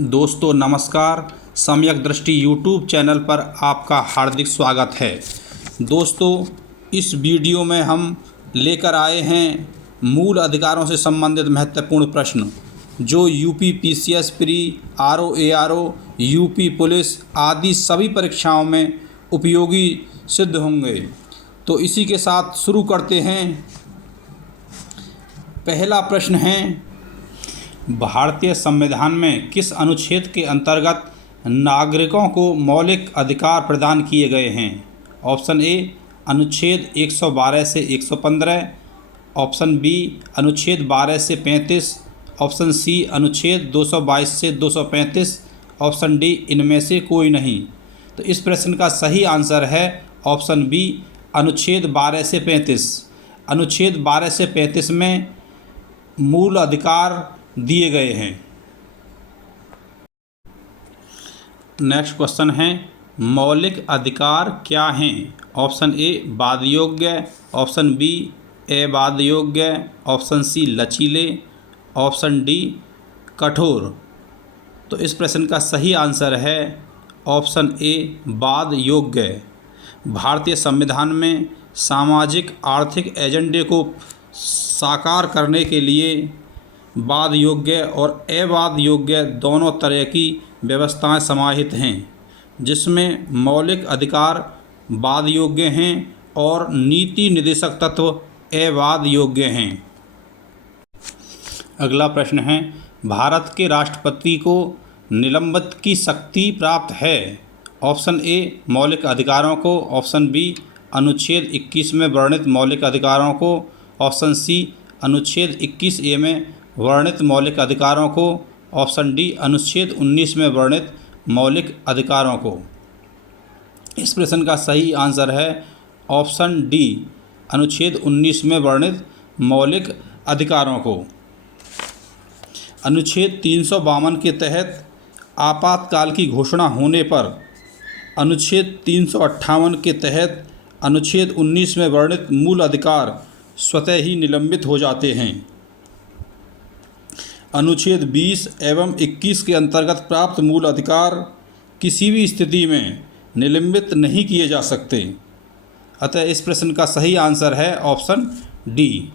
दोस्तों नमस्कार। सम्यक दृष्टि यूट्यूब चैनल पर आपका हार्दिक स्वागत है। दोस्तों इस वीडियो में हम लेकर आए हैं मूल अधिकारों से संबंधित महत्वपूर्ण प्रश्न जो UP PCS pre, RO ARO, UP police आदि सभी परीक्षाओं में उपयोगी सिद्ध होंगे। तो इसी के साथ शुरू करते हैं। पहला प्रश्न है, भारतीय संविधान में किस अनुच्छेद के अंतर्गत नागरिकों को मौलिक अधिकार प्रदान किए गए हैं? ऑप्शन ए अनुच्छेद 112 से 115, ऑप्शन बी अनुच्छेद 12 से 35, ऑप्शन सी अनुच्छेद 222 से 235, ऑप्शन डी इनमें से कोई नहीं। तो इस प्रश्न का सही आंसर है ऑप्शन बी अनुच्छेद 12 से 35। अनुच्छेद 12 से 35 में मूल अधिकार दिए गए हैं। नेक्स्ट क्वेश्चन है, मौलिक अधिकार क्या हैं? ऑप्शन ए वाद योग्य, ऑप्शन बी अवाद योग्य, ऑप्शन सी लचीले, ऑप्शन डी कठोर। तो इस प्रश्न का सही आंसर है ऑप्शन ए वाद योग्य। भारतीय संविधान में सामाजिक आर्थिक एजेंडे को साकार करने के लिए वाद योग्य और अवाद योग्य दोनों तरह की व्यवस्थाएं समाहित हैं, जिसमें मौलिक अधिकार वाद योग्य हैं और नीति निर्देशक तत्व अवाद योग्य हैं। अगला प्रश्न है, भारत के राष्ट्रपति को निलंबित की शक्ति प्राप्त है? ऑप्शन ए मौलिक अधिकारों को, ऑप्शन बी अनुच्छेद 21 में वर्णित मौलिक अधिकारों को, ऑप्शन सी अनुच्छेद 21 ए में वर्णित मौलिक अधिकारों को, ऑप्शन डी अनुच्छेद 19 में वर्णित मौलिक अधिकारों को। इस प्रश्न का सही आंसर है ऑप्शन डी अनुच्छेद 19 में वर्णित मौलिक अधिकारों को। अनुच्छेद 352 के तहत आपातकाल की घोषणा होने पर अनुच्छेद 358 के तहत अनुच्छेद 19 में वर्णित मूल अधिकार स्वतः ही निलंबित हो जाते हैं। अनुच्छेद 20 एवं 21 के अंतर्गत प्राप्त मूल अधिकार किसी भी स्थिति में निलंबित नहीं किए जा सकते। अतः इस प्रश्न का सही आंसर है ऑप्शन डी।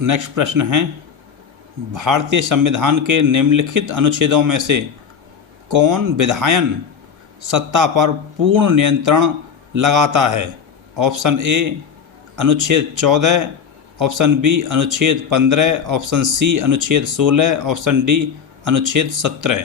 नेक्स्ट प्रश्न है, भारतीय संविधान के निम्नलिखित अनुच्छेदों में से कौन विधायन सत्ता पर पूर्ण नियंत्रण लगाता है? ऑप्शन ए अनुच्छेद 14, ऑप्शन बी अनुच्छेद 15, ऑप्शन सी अनुच्छेद 16, ऑप्शन डी अनुच्छेद 17।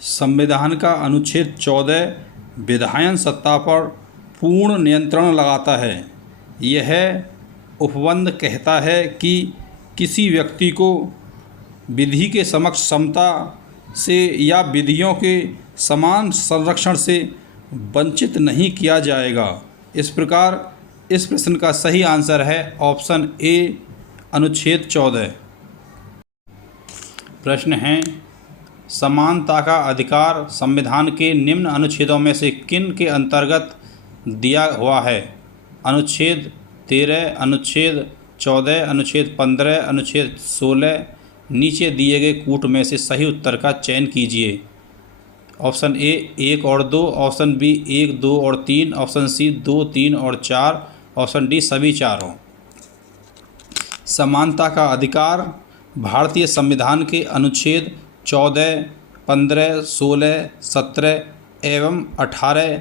संविधान का अनुच्छेद 14 विधायन सत्ता पर पूर्ण नियंत्रण लगाता है। यह उपबंध कहता है कि किसी व्यक्ति को विधि के समक्ष समता से या विधियों के समान संरक्षण से वंचित नहीं किया जाएगा। इस प्रकार इस प्रश्न का सही आंसर है ऑप्शन ए अनुच्छेद 14। प्रश्न है, समानता का अधिकार संविधान के निम्न अनुच्छेदों में से किन के अंतर्गत दिया हुआ है? अनुच्छेद 13, अनुच्छेद 14, अनुच्छेद 15, अनुच्छेद 16। नीचे दिए गए कूट में से सही उत्तर का चयन कीजिए। ऑप्शन ए 1 और 2, ऑप्शन बी 1, 2 और 3, ऑप्शन सी 2, 3 और 4, ऑप्शन डी सभी चारों। समानता का अधिकार भारतीय संविधान के अनुच्छेद 14, 15, 16, 17 एवं 18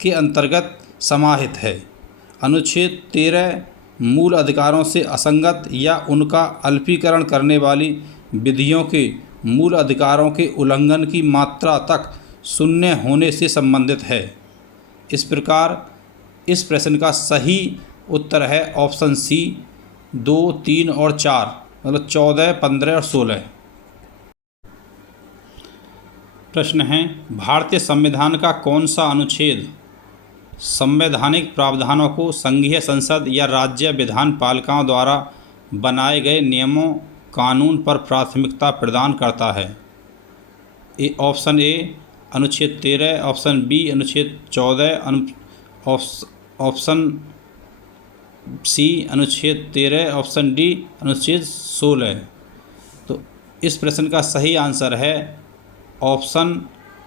के अंतर्गत समाहित है। अनुच्छेद 13 मूल अधिकारों से असंगत या उनका अल्पीकरण करने वाली विधियों के मूल अधिकारों के उल्लंघन की मात्रा तक शून्य होने से संबंधित है। इस प्रकार इस प्रश्न का सही उत्तर है ऑप्शन सी 2, 3 और 4, मतलब 14, 15 और 16। प्रश्न है, भारतीय संविधान का कौन सा अनुच्छेद संवैधानिक प्रावधानों को संघीय संसद या राज्य विधान पालिकाओं द्वारा बनाए गए नियमों कानून पर प्राथमिकता प्रदान करता है? ऑप्शन ए अनुच्छेद 13, ऑप्शन बी अनुच्छेद 14, ऑप्शन सी अनुच्छेद 13, ऑप्शन डी अनुच्छेद 16। तो इस प्रश्न का सही आंसर है ऑप्शन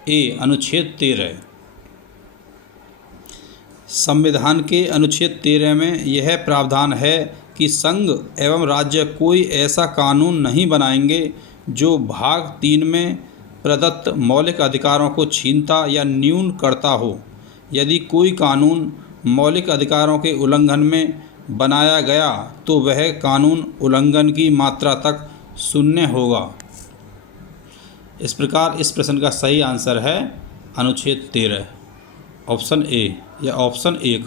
ए अनुच्छेद 13। संविधान के अनुच्छेद 13 में यह प्रावधान है कि संघ एवं राज्य कोई ऐसा कानून नहीं बनाएंगे जो भाग 3 में प्रदत्त मौलिक अधिकारों को छीनता या न्यून करता हो। यदि कोई कानून मौलिक अधिकारों के उल्लंघन में बनाया गया तो वह कानून उल्लंघन की मात्रा तक शून्य होगा। इस प्रकार इस प्रश्न का सही आंसर है अनुच्छेद 13, ऑप्शन ए या ऑप्शन 1।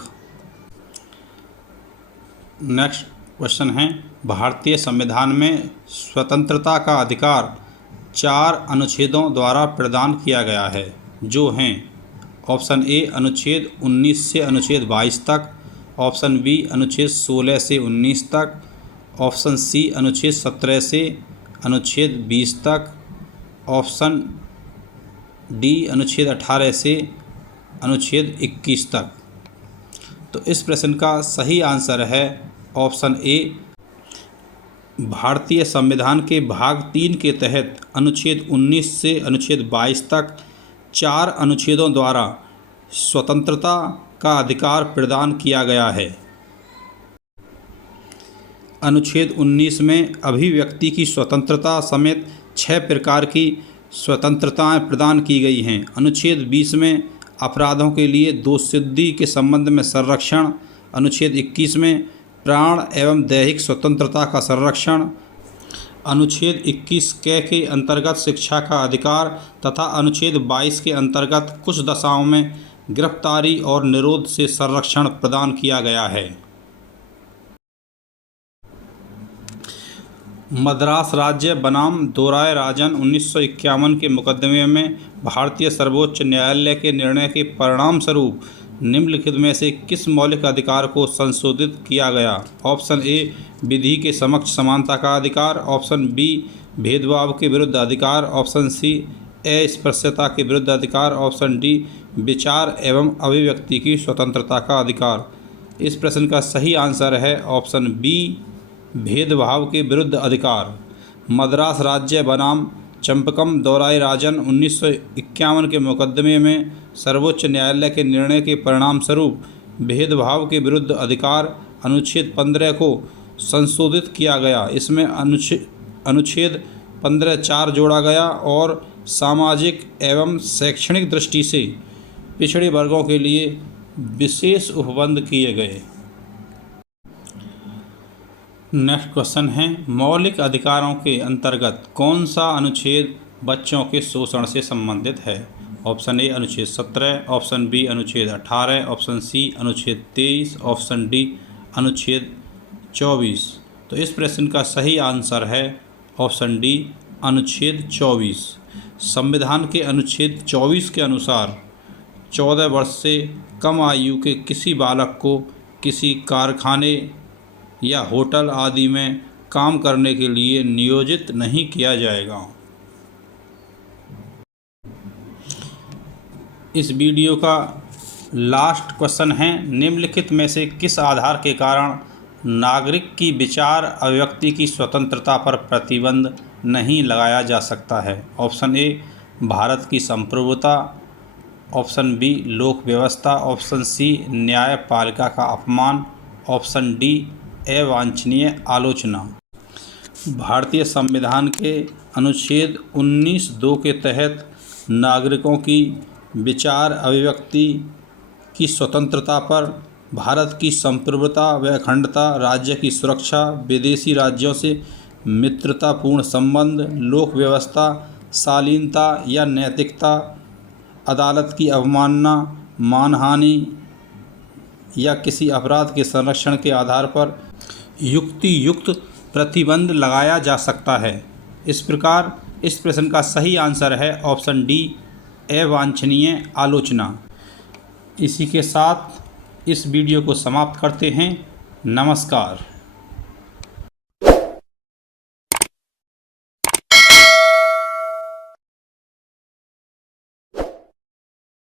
नेक्स्ट क्वेश्चन है, भारतीय संविधान में स्वतंत्रता का अधिकार 4 अनुच्छेदों द्वारा प्रदान किया गया है, जो हैं ऑप्शन ए अनुच्छेद 19 से अनुच्छेद 22 तक, ऑप्शन बी अनुच्छेद 16 से 19 तक, ऑप्शन सी अनुच्छेद 17 से अनुच्छेद 20 तक, ऑप्शन डी अनुच्छेद 18 से अनुच्छेद 21 तक। तो इस प्रश्न का सही आंसर है ऑप्शन ए। भारतीय संविधान के भाग 3 के तहत अनुच्छेद 19 से अनुच्छेद 22 तक 4 अनुच्छेदों द्वारा स्वतंत्रता का अधिकार प्रदान किया गया है। अनुच्छेद 19 में अभिव्यक्ति की स्वतंत्रता समेत 6 प्रकार की स्वतंत्रताएं प्रदान की गई हैं। अनुच्छेद 20 में अपराधों के लिए दोषसिद्धि के संबंध में संरक्षण, अनुच्छेद 21 में प्राण एवं दैहिक स्वतंत्रता का संरक्षण, अनुच्छेद 21 के अंतर्गत शिक्षा का अधिकार तथा अनुच्छेद 22 के अंतर्गत कुछ दशाओं में गिरफ्तारी और निरोध से संरक्षण प्रदान किया गया है। मद्रास राज्य बनाम दोराय राजन 1951 के मुकदमे में भारतीय सर्वोच्च न्यायालय के निर्णय के परिणाम स्वरूप निम्नलिखित में से किस मौलिक अधिकार को संशोधित किया गया? ऑप्शन ए विधि के समक्ष समानता का अधिकार, ऑप्शन बी भेदभाव के विरुद्ध अधिकार, ऑप्शन सी अस्पृश्यता के विरुद्ध अधिकार, ऑप्शन डी विचार एवं अभिव्यक्ति की स्वतंत्रता का अधिकार। इस प्रश्न का सही आंसर है ऑप्शन बी भेदभाव के विरुद्ध अधिकार। मद्रास राज्य बनाम चंपकम दोराई राजन 1951 के मुकदमे में सर्वोच्च न्यायालय के निर्णय के परिणाम स्वरूप भेदभाव के विरुद्ध अधिकार अनुच्छेद 15 को संशोधित किया गया। इसमें अनुच्छेद 15(4) जोड़ा गया और सामाजिक एवं शैक्षणिक दृष्टि से पिछड़े वर्गों के लिए विशेष उपबंध किए गए। नेक्स्ट क्वेश्चन है, मौलिक अधिकारों के अंतर्गत कौन सा अनुच्छेद बच्चों के शोषण से संबंधित है? ऑप्शन ए अनुच्छेद 17, ऑप्शन बी अनुच्छेद 18, ऑप्शन सी अनुच्छेद 23, ऑप्शन डी अनुच्छेद 24। तो इस प्रश्न का सही आंसर है ऑप्शन डी अनुच्छेद 24। संविधान के अनुच्छेद 24 के अनुसार 14 वर्ष से कम आयु के किसी बालक को किसी कारखाने या होटल आदि में काम करने के लिए नियोजित नहीं किया जाएगा। इस वीडियो का लास्ट क्वेश्चन है, निम्नलिखित में से किस आधार के कारण नागरिक की विचार अभिव्यक्ति की स्वतंत्रता पर प्रतिबंध नहीं लगाया जा सकता है? ऑप्शन ए भारत की संप्रभुता, ऑप्शन बी लोक व्यवस्था, ऑप्शन सी न्यायपालिका का अपमान, ऑप्शन डी अवांछनीय आलोचना। भारतीय संविधान के अनुच्छेद 19(2) के तहत नागरिकों की विचार अभिव्यक्ति की स्वतंत्रता पर भारत की संप्रभुता व अखंडता, राज्य की सुरक्षा, विदेशी राज्यों से मित्रतापूर्ण संबंध, लोक व्यवस्था, शालीनता या नैतिकता, अदालत की अवमानना, मानहानि या किसी अपराध के संरक्षण के आधार पर युक्तियुक्त प्रतिबंध लगाया जा सकता है। इस प्रकार इस प्रश्न का सही आंसर है ऑप्शन डी अवांछनीय आलोचना। इसी के साथ इस वीडियो को समाप्त करते हैं। नमस्कार।